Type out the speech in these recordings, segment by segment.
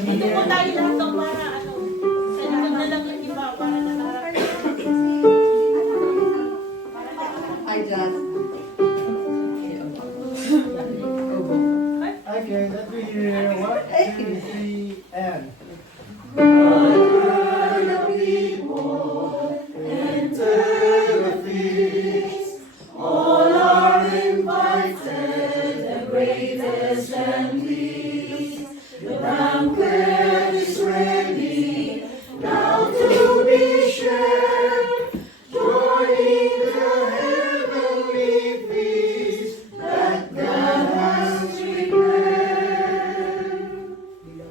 Dito po tayo lahat ng para ano. Sa likod na lang yung iba para nakaharap. I just. Okay, let me hear 1, 2, 3, and.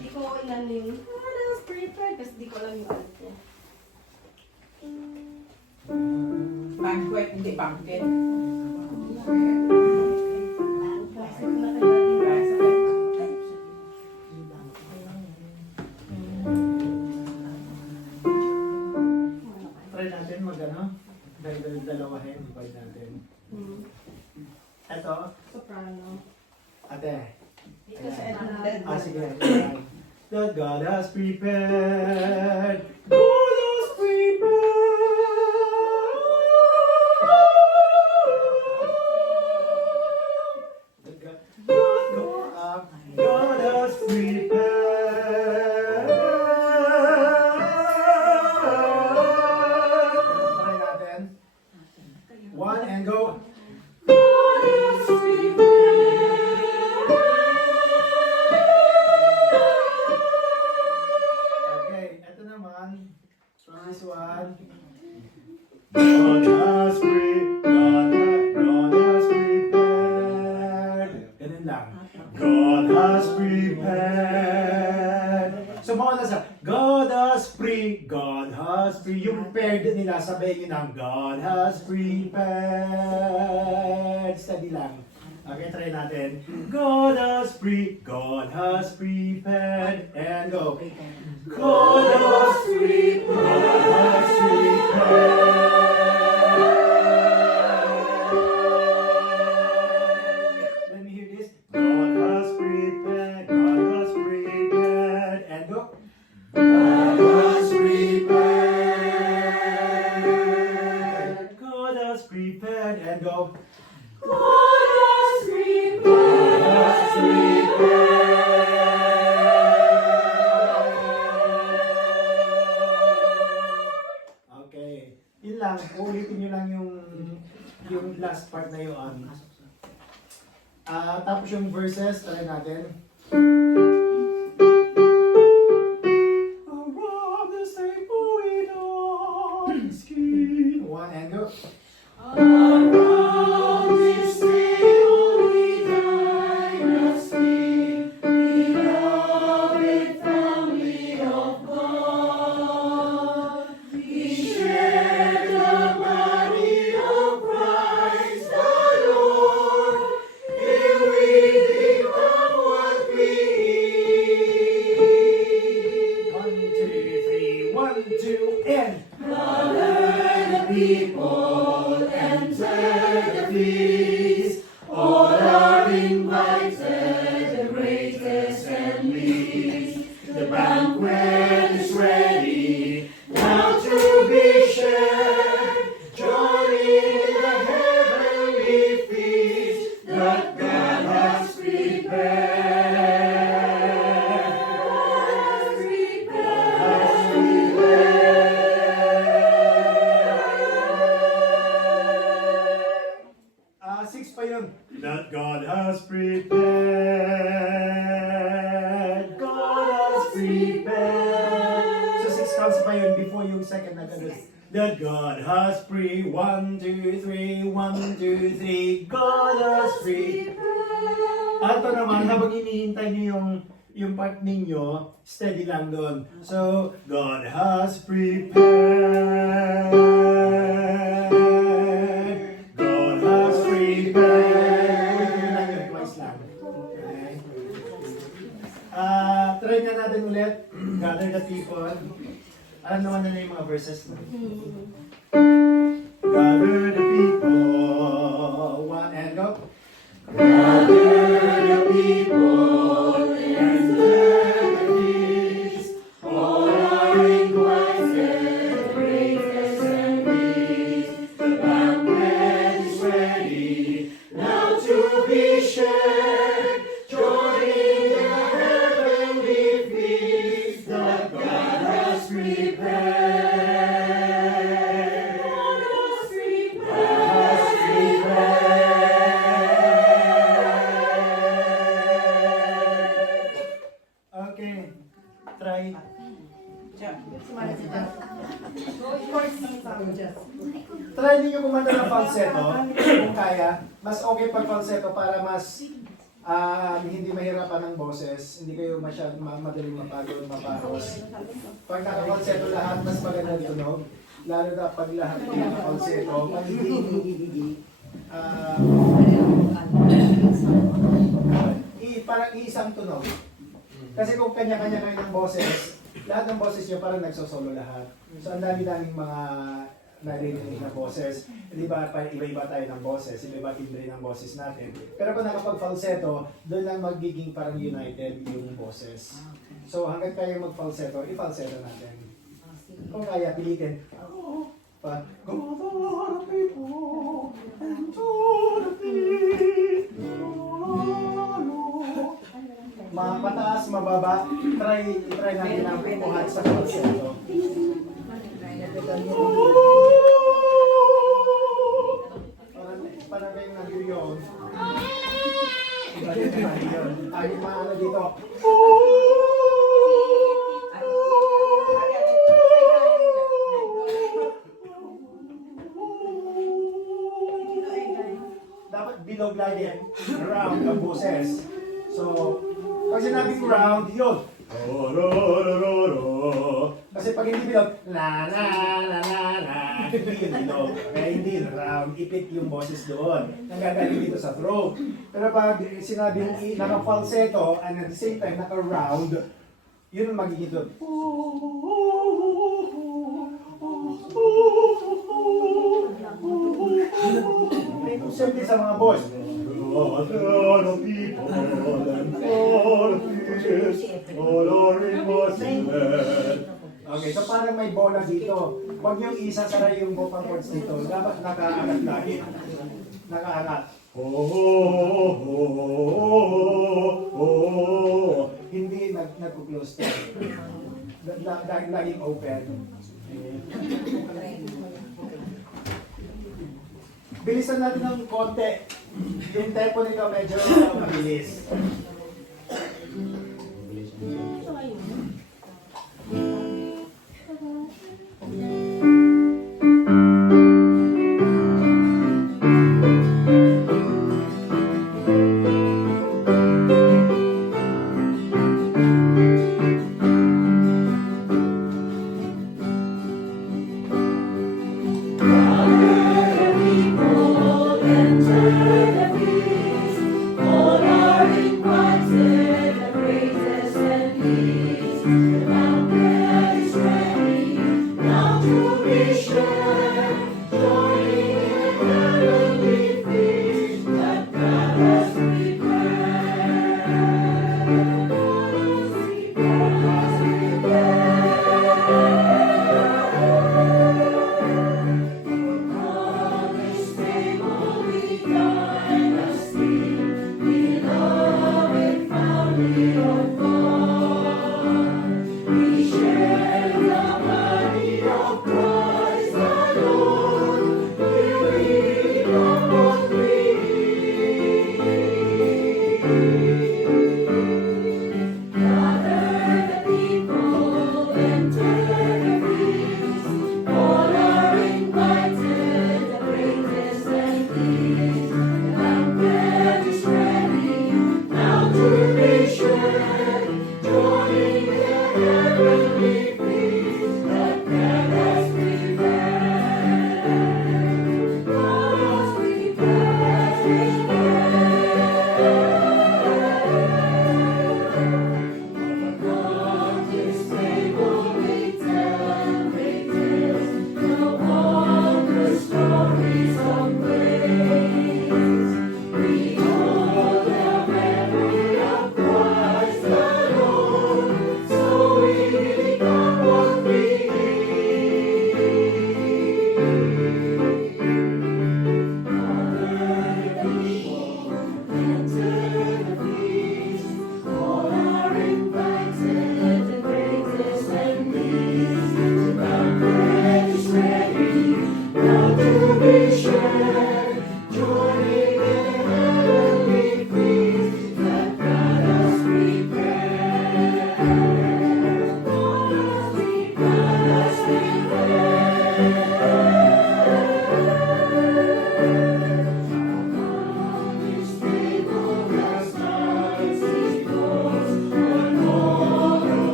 Di ko ilan yung prepared kasi di ko alam yung ano ko. Banquet, hindi banquet. Try natin mag-ano? Dahil dalawahin, divide natin. Ito, Soprano. ate. Dito sa Edna. Sige. That God has prepared. God has prepared. God has prepared. Try natin. One and go. Okay, ito naman. From this one. God has prepared. Ganun lang. God has prepared. So mga nasa, God has yung paired nila, sabay yun ang God has prepared. Steady lang. Okay, try natin. God has prepared, and go. God has prepared. Let me hear this. God has prepared, and go. God has prepared. God has prepared, and go. Okay. Yun lang. Ulitin nyo lang yung last part na yun. Tapos yung verses, try natin. Around the same point on the skin. One and go. One, two, three, 1, 2, and. People enter the feast. All are invited, the greatest and least. The banquet is ready, now to be shared. Joining the heavenly feast that God has prepared. Six pa yun. That God has prepared. God has prepared. So 6 counts pa yun before yung second na ganun. That God has 1, 2, 3, 1, 2, 3. God has prepared. At ito naman, habang inihintay niyo yung part ninyo, steady lang doon. So, God has prepared. God has prepared. Yun lang yun, twice lang. Okay. Try nga natin ulit. Gather the people. Alam naman na yung mga verses. No? Gather the people. One and go. Gather the people and let the Try. Try ninyo kumanta ng falsetto kung kaya. Mas okay pag falsetto para mas hindi mahirapan ng boses. Hindi kayo madaling mapagod, mapahos. Pag naka-falsetto lahat, mas maganda ang tunog. Lalo na pag lahat ng naka-falsetto, pag parang isang tunog. Kasi kung kanya-kanya kayo ng boses, lahat ng boses nyo parang nagsosolo lahat. So ang dami-daming mga naririnig na boses. Di ba, iba-iba tayo ng boses, iba-iba timbre ng boses natin. Pero kung nakapag-falsetto, doon lang magiging parang united yung boses. So hanggang kaya mag-falsetto, i-falsetto natin. Kung kaya, pilitin. Go the people and to the beat. Mataas, mababa. Try natin ang puhat sa falsetto. Parang kayong nag-yun. Iba din naman yun. Ay, maano dito. Dapat bilog lagi. Round ang boses. So, pag sinabing round, yun. Kasi pag hindi bilog, la la la la la, hindi yun bilog. Kaya hindi round, ipit yung boses doon. Nanggagaling dito sa throat. Pero pag sinabing naka-falsetto and at the same time naka-round, yun ang magiging doon. Siyempre sa mga boss. Okay, so parang may bola dito. Huwag niyong isasara yung vocal cords dito. Dapat nakaangat lagi. Nakaangat. Hindi nag-close to. Laging open. Bilisan natin ng konti. Yung tempo nito medyo mabilis. All are in Christ.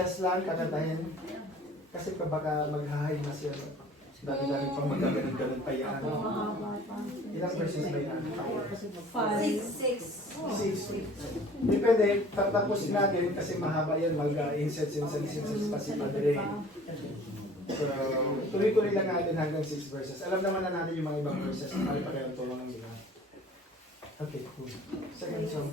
verses lang kakantahin. Kasi pa baka mag-hide na siya. Dami-dami pang magaganon-ganon pa yan. Ilang verses ba yan? 5. 6. Depende, tatapusin natin kasi mahaba yan. Mag-insert sa si Padre. So, tuloy-tuloy lang natin hanggang 6 verses. Alam naman na natin yung mga ibang verses. Mali pa kayong tulong ng iba. Okay, cool. Second song.